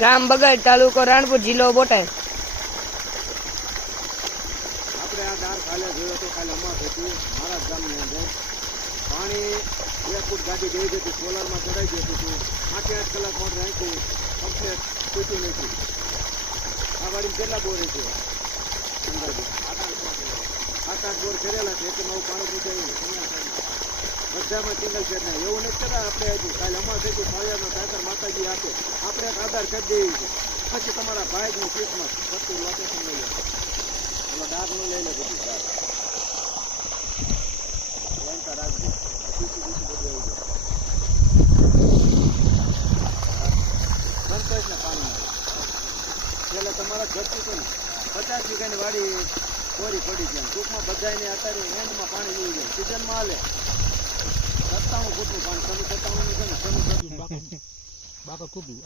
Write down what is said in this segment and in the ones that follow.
ગામ બગડ, તાલુકો રાણપુર, જિલ્લો બોટાદ. આપણે આ ડાર કાલે જોયો તો કાલે અમાસ હતી મારા ગામની અંદર પાણી 2 ફૂટ ગાડી ગઈ હતી, સોલારમાં ચડાઈ ગયું હતું. 8 કલાક મોટર રાખી કમ્પ્લેટ તૂટી નથી. આ વાડીમાં કેટલા બોર છે અંદાજે 8 બોર કરેલા છે એટલે નવું પાણી પૂછાયું બધામાં સિંગલ શેડના એવું નથી કરતા. આપણે હતું કાલે અમાસ હતી ફળિયાનો ટાઈટર માતાજી આપે આપણે એક આધાર કરી દેવી છે. પછી તમારા ભાઈની કિસ્મત બધું લોકેશન લઈ લે, ડાક નું લઈ લે બધું ડાક રાખજો બધું આવી જાય સંતોષ ને પાણી પેલા તમારા ઘરથી છે ને 50 વીઘાની વાડી કોરી પડી છે. ટૂંકમાં બધાને અત્યારે એન્ડમાં પાણી જોઈ જાય સિઝનમાં હાલે 97 ફૂટનું પાણી 97 છે ને બાપા કૂદું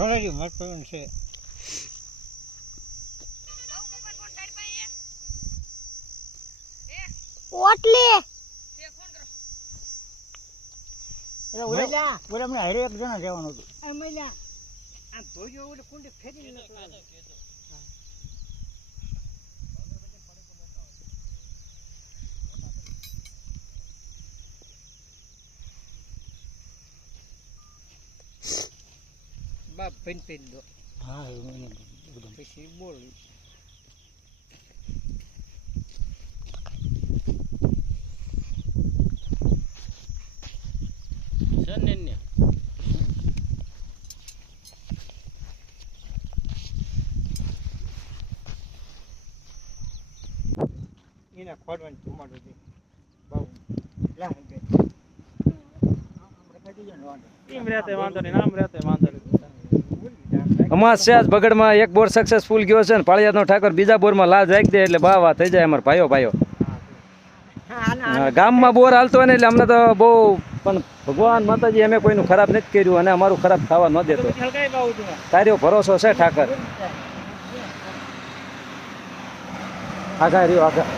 Already my parents say. ઓટલી ઓલા મને હરે એક જણા જવાનું હતું. આ મહિલા આ ધોયો ઓલે કુંડી ફેરી નાખલા. બાપ પેન દો. હા એને બધું પછી બોલ સનને એને ખોડવાનું ટમાટો દે બહુ લા હે એમ રહેતે વાંધો નહીં, નામ રહેતે વાંધો નહીં. અમાસ છે આજ બગડમાં એક બોર સક્સેસફુલ ગયો છે ને પાળિયાદનો ઠાકોર બીજા બોરમાં લાજ રાખી દે એટલે વાહ થઈ જાય અમારા ભાઈઓ. ગામમાં બોર હાલતો હોય ને એટલે અમને તો બહુ, પણ ભગવાન માતાજી અમે કોઈનું ખરાબ નથી કર્યું અને અમારું ખરાબ થવા ન દેતો. તારો ભરોસો છે ઠાકર. આગા રહ્યો આગા.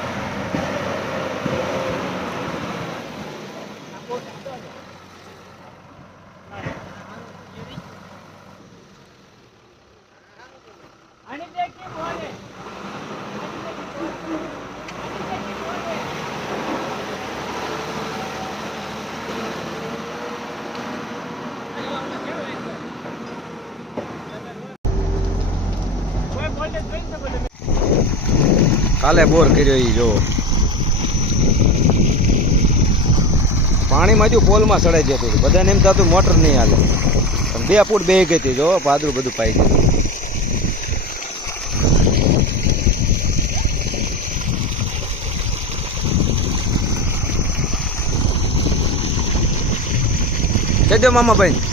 કાલે બોર કર્યો એ જો પાણીમાં જો પોલમાં ચડાઈ જતું હતું. બધાને એમ થતું મોટર નહીં હાલે, પણ 2 ફૂટ બે ગઈ હતી. જો ભાદરું બધું પાઈ ગયું. જજો મામાભાઈ.